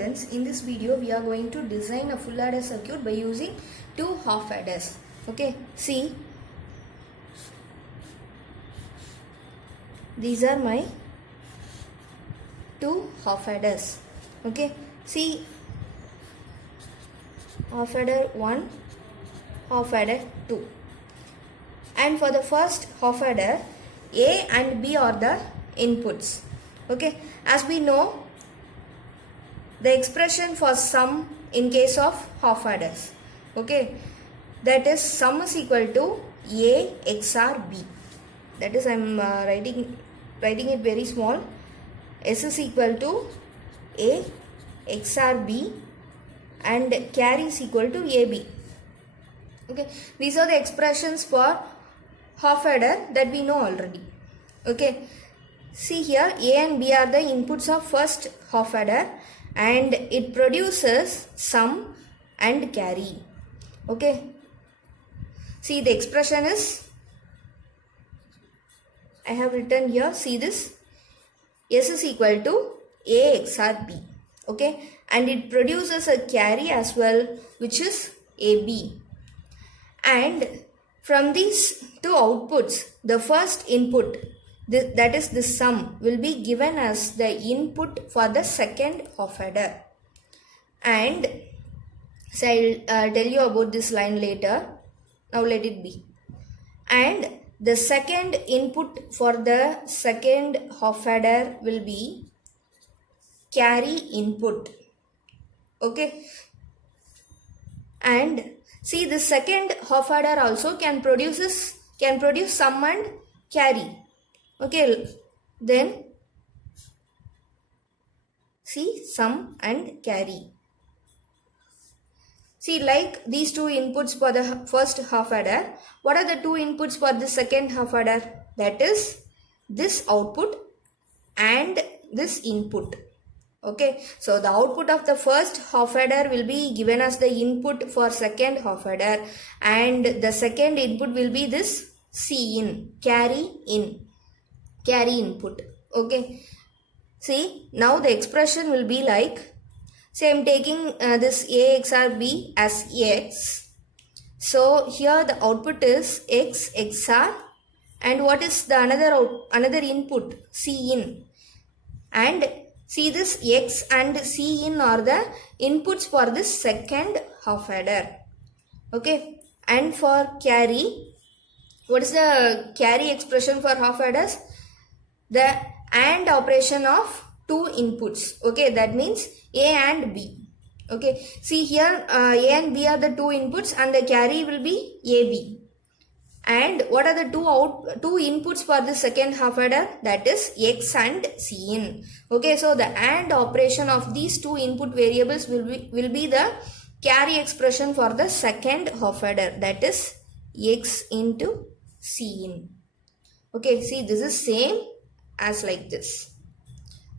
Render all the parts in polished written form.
students, in this video we are going to design a full adder circuit by using two half adders. Okay, see, these are my two half adders. Okay, see, half adder 1, half adder 2, and for the first half adder A and B are the inputs. Okay, as we know, the expression for sum in case of half adders, okay, that is sum is equal to A XR B. That is, I am writing it very small. S is equal to A XR B and carry is equal to AB. Okay, these are the expressions for half adder that we know already. Okay, see here, A and B are the inputs of first half adder and it produces sum and carry. Okay, see, the expression is, I have written here, see this, S is equal to A XR B. Okay, and it produces a carry as well, which is AB. And from these two outputs, the first input, that is the sum, will be given as the input for the second half adder. And so I'll tell you about this line later. Now let it be. And the second input for the second half adder will be carry input. Okay, and see, the second half adder also can produce sum and carry. Okay, then see, sum and carry. See, like these two inputs for the first half adder, what are the two inputs for the second half adder? That is this output and this input. Okay, so the output of the first half adder will be given as the input for second half adder, and the second input will be this C in, carry input. Okay, see, now the expression will be like, say I am taking this A XR B as X. So here the output is X XR, and what is the another input? C in. And see, this X and C in are the inputs for this second half adder. Okay, and for carry, what is the carry expression for half adders? The AND operation of two inputs. Okay, that means A and B. Okay, see here, A and B are the two inputs and the carry will be AB. And what are the two inputs for the second half adder? That is X and C in. Okay, so the AND operation of these two input variables will be the carry expression for the second half adder, that is X into C in. Okay, see, this is same as like this.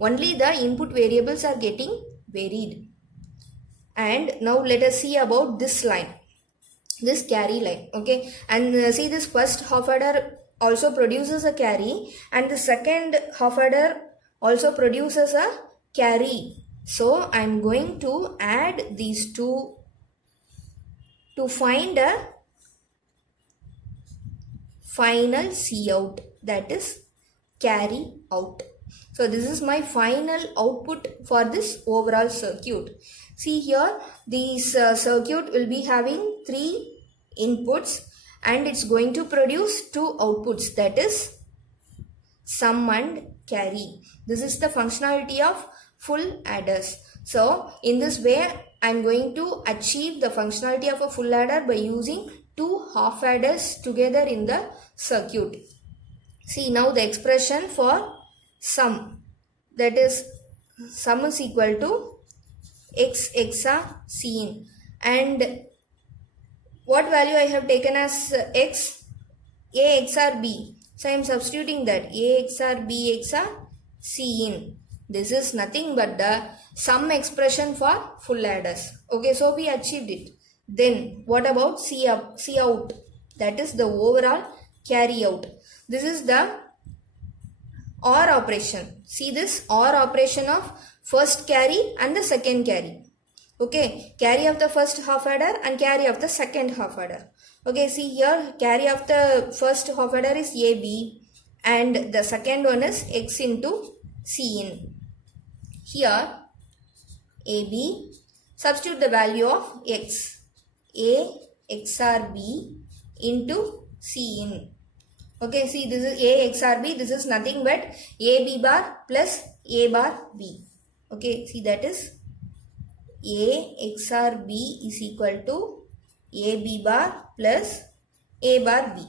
Only the input variables are getting varied. And now let us see about this line, this carry line. Okay, and see, this first half adder also produces a carry and the second half adder also produces a carry. So I am going to add these two to find a final C out, that is carry out. So this is my final output for this overall circuit. See here, this circuit will be having 3 inputs and it's going to produce 2 outputs, that is sum and carry. This is the functionality of full adders. So in this way, I am going to achieve the functionality of a full adder by using 2 half adders together in the circuit. See, now the expression for sum, that is sum is equal to X XR C in, and what value I have taken as X? A XR B. So I am substituting that A XR B XR C in. This is nothing but the sum expression for full adders. Okay, so we achieved it. Then what about C out? That is the overall carry out. This is the OR operation. See this OR operation of first carry and the second carry. Okay, carry of the first half adder and carry of the second half adder. Okay, see here carry of the first half adder is AB and the second one is X into Cin. Here AB, substitute the value of X. A XOR B into Cin. Okay, see this is A XOR B. This is nothing but AB bar plus A bar B. Okay, see that is A XOR B is equal to AB bar plus A bar B.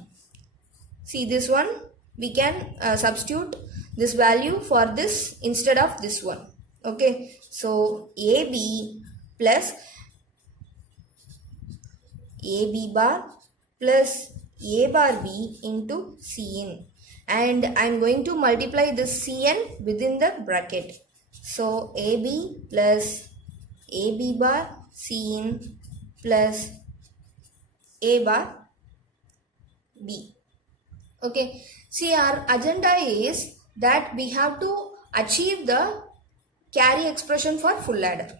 See this one, we can substitute this value for this instead of this one. Okay, so AB plus AB bar plus A bar B into Cn, and I am going to multiply this Cn within the bracket. So AB plus AB bar Cn plus A bar B. Okay, see our agenda is that we have to achieve the carry expression for full adder.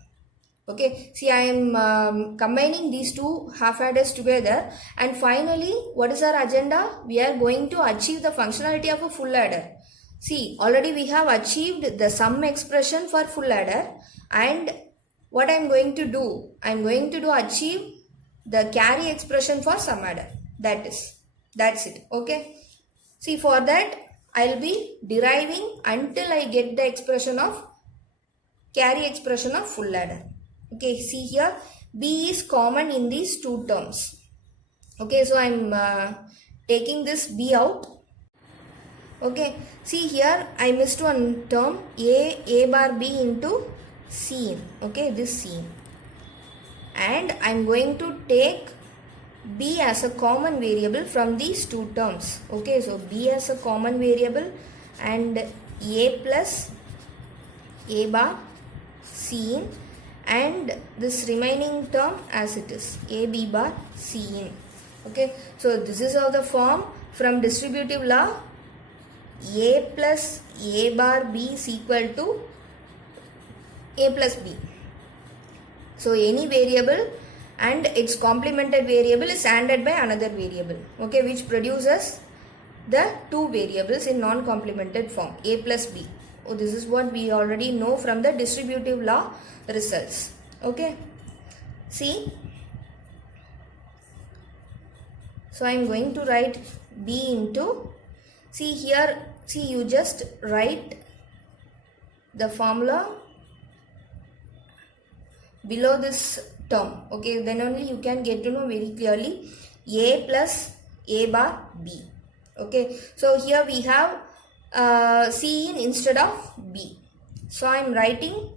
Okay, see I am combining these two half adders together, and finally what is our agenda? We are going to achieve the functionality of a full adder. See, already we have achieved the sum expression for full adder, and what I am going to do? I am going to achieve the carry expression for sum adder. That's it. Okay, see for that I will be deriving until I get the expression of carry expression of full adder. Okay, see here B is common in these two terms. Okay, so I am taking this B out. Okay, see here I missed one term, A bar B into Cin. Okay, this Cin, and I am going to take B as a common variable from these two terms. Okay, so B as a common variable and A plus A bar Cin, and this remaining term as it is AB bar Cin. Okay, so this is how the form from distributive law A plus A bar B is equal to A plus B. So any variable and its complemented variable is ANDed by another variable, okay, which produces the two variables in non-complemented form A plus B. Oh, this is what we already know from the distributive law results. Okay, see, so I am going to write B into, see here, see you just write the formula below this term. Okay, then only you can get to know very clearly A plus A bar B. Okay, so here we have Cin instead of B. So I am writing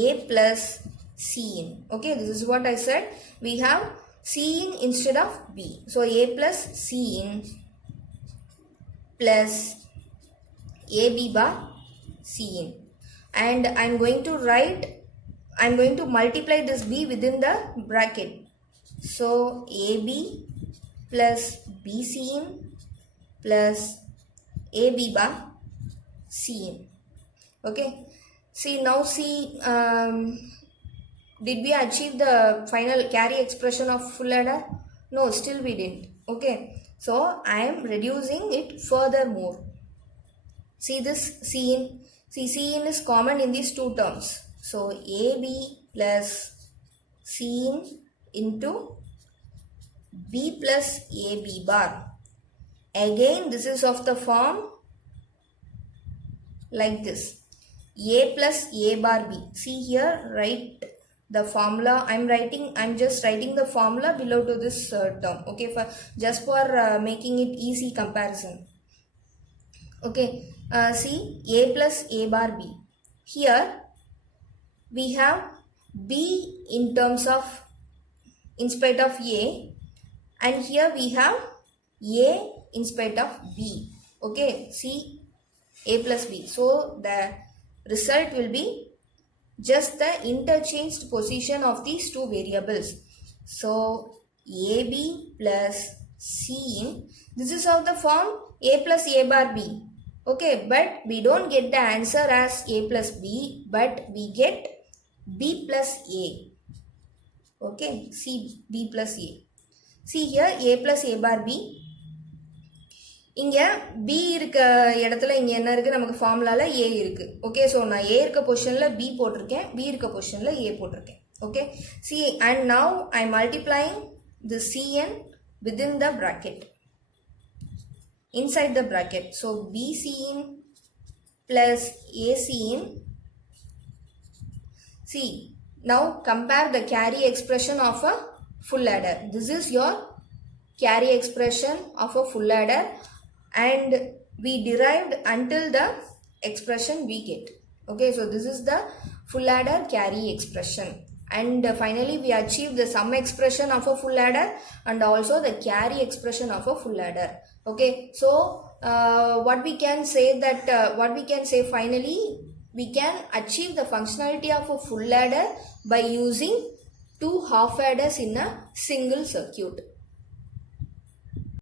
A plus Cin. Okay, this is what I said. We have Cin instead of B. So A plus Cin plus AB bar Cin. And I am going to write, I am going to multiply this B within the bracket. So AB plus BCin plus AB bar Cin. Okay, see now, see did we achieve the final carry expression of full adder? No, still we didn't. Okay, so I am reducing it furthermore. See this Cin, see Cin is common in these two terms. So AB plus Cin into B plus AB bar. Again this is of the form like this, A plus A bar B. See here, write the formula. I'm just writing the formula below to this term. Okay, for just for making it easy comparison. Okay, see A plus A bar B. Here we have B in terms of, in spite of A, and here we have A in spite of B. Okay, see A plus B. So the result will be just the interchanged position of these two variables. So AB plus Cin, this is of the form A plus A bar B. Okay, but we don't get the answer as a plus b, but we get b plus a. Okay, see b plus a. See here a plus a bar b. இங்க b இருக்க இடத்துல இங்க என்ன இருக்கு நமக்கு ஃபார்முலால a இருக்கு. Okay, so நான் a இருக்க பொசிஷன்ல b போட்டிருக்கேன், b இருக்க பொசிஷன்ல a போட்டிருக்கேன். Okay, see, and now I am multiplying the cn within the bracket, inside the bracket. So bcin plus acin. See, now compare the carry expression of a full adder. This is your carry expression of a full adder, and we derived until the expression we get. Okay, so this is the full adder carry expression, and finally we achieve the sum expression of a full adder and also the carry expression of a full adder. Okay, so what we can say finally, we can achieve the functionality of a full adder by using two half adders in a single circuit.